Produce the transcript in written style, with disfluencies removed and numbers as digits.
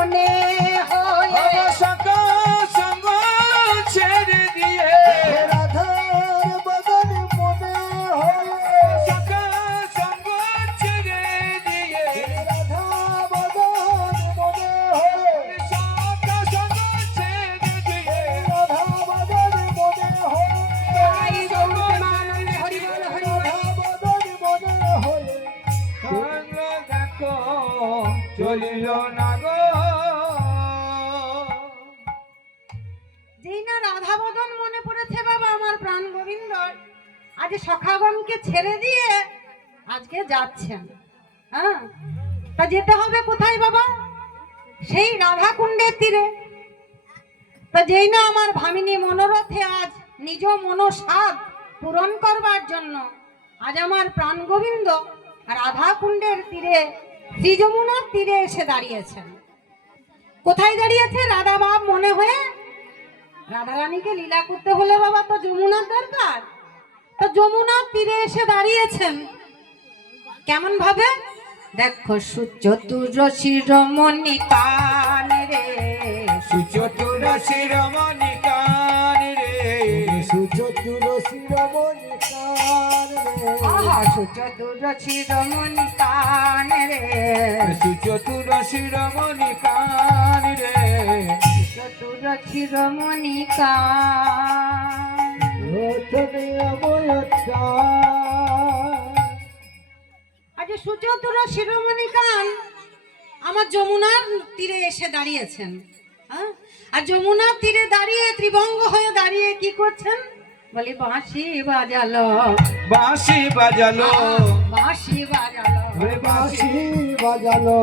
মনে হয়ে সকা সঙ্গ ছেড়ে দিয়ে রাধার বদন মনে হয়ে সকা সঙ্গ ছেড়ে দিয়ে রাধা বদন মনে হয়ে সকা সঙ্গ ছেড়ে দিয়ে রাধা বদন মনে হয়ে তাই গৌরমানন্দে হরি বল হরি বল। রাধা বদন মনে হয়ে তোমরা দেখো চলিল না গো যেই না রাধা বদন মনে পড়েছে বাবা আমার প্রাণ গোবিন্দ আজ সখাগণকে ছেড়ে দিয়ে আজকে যাচ্ছেন। হ্যাঁ, তা যেতে হবে কোথায় বাবা? সেই রাধা কুণ্ডের তীরে। তা যেই না আমার ভামিনী মনোরথে আজ নিজ মনোসাদ পূরণ করবার জন্য আজ আমার প্রাণ গোবিন্দ রাধা কুণ্ডের তীরে শ্রী যমুনার তীরে এসে দাঁড়িয়েছেন। কোথায় দাঁড়িয়েছে? রাধা বাপ মনে হয়ে রাধারানীকে লীলা করতে হলে বাবা তো যমুনার দরকার। তো যমুনার তীরে এসে দাঁড়িয়েছেন কেমন ভাবে? দেখো সুচতুর শিরোমণি কান রে, সুচতুর শিরোমণি কান রে সুচতুর শিরোমণি কান রে আহা সুচতুর শিরোমণি কান রে, সুচতুর শিরোমণি কান রে সুচতুর শিরোমণি কান। রথনে অবয়তা আজ সুচতুর শিরোমণি কান আমার যমুনার তীরে এসে দাঁড়িয়েছেন। হ্যাঁ, আর যমুনার তীরে দাঁড়িয়ে ত্রিভঙ্গ হয়ে দাঁড়িয়ে কি করছেন? বলি বাঁশি বাজালো, বাঁশি বাজালো বাঁশি বাজালো। বাঁশি বাজালো